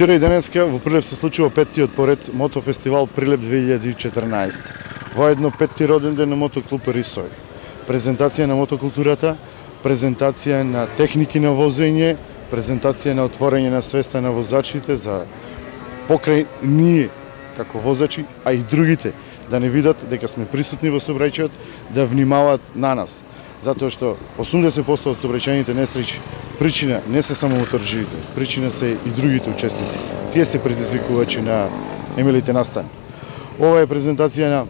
Вчера и денеска во Прилеп се случува петтиот поред мотофестивал Прилеп 2014. Воедно петти роден ден на мотоклуб Рисој. Презентација на мотокултурата, презентација на техники на возење, презентација на отворање на свеста на возачите за покрај ние како возачи, а и другите да не видат дека сме присутни во сообраќајот, да внимаваат на нас. Затоа што 80% од сообраќајните несреќи причина не се само моторџиите, причина се и другите учесници. Тие се предизвикувачи на немилите настани. Ова е презентација на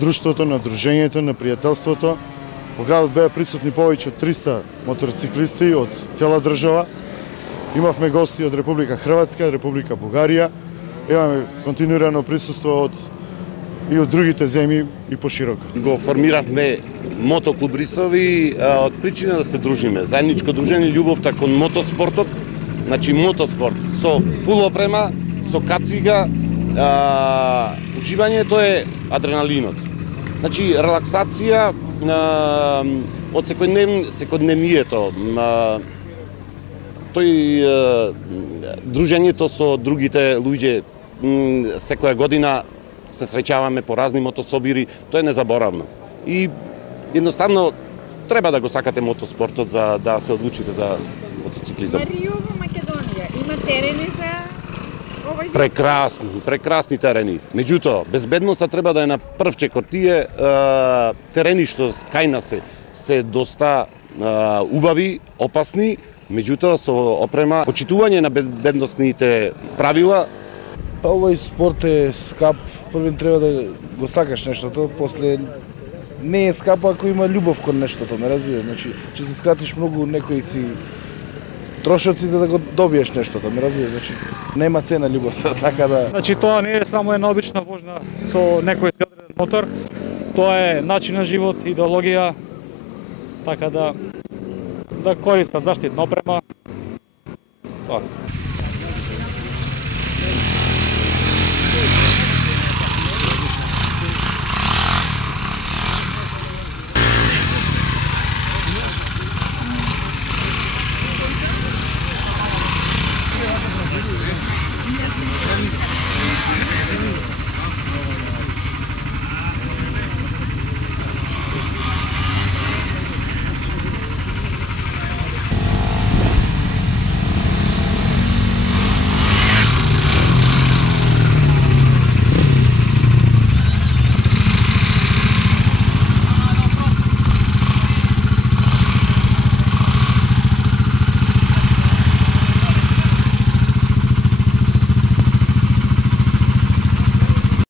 друштвото, на дружењето, на пријателството. Во градот беа присутни повеќе од 300 мотоциклисти од цела држава. Имавме гости од Република Хрватска, Република Бугарија. Имаме континуирано присуство и од другите земји и пошироко. Го формиравме мотоклуб Рисови од причина да се дружиме. Заедничко дружење љубовта кон мотоспортот, значи мотоспорт со фул опрема, со кацига, уживањето е адреналинот. Значи релаксација од секојдневието, дружењето со другите луѓе секоја година се среќаваме по разни мотособири, тоа е незаборавно. И едноставно треба да го сакате мотоспортот за да се одлучите за мотоциклизам. Рио во Македонија има терени за овој Прекрасни, прекрасни терени. Меѓутоа, безбедноста треба да е на првчекот. Тие терени што кај нас се доста убави, опасни, меѓутоа со опрема, почитување на безбедносните правила. Па овој спорт е скап, првен треба да го сакаш нештото, после не е скапо ако има љубов кон нештото, ме разбираш, значи ќе се скратиш многу некои си трошоци за да го добиеш нештото, ме разбираш, значи нема цена љубовта, така да. Значи тоа не е само една обична вожна со некој си одреден мотор, тоа е начин на живот, идеологија, така да користа заштитна опрема. Тоа.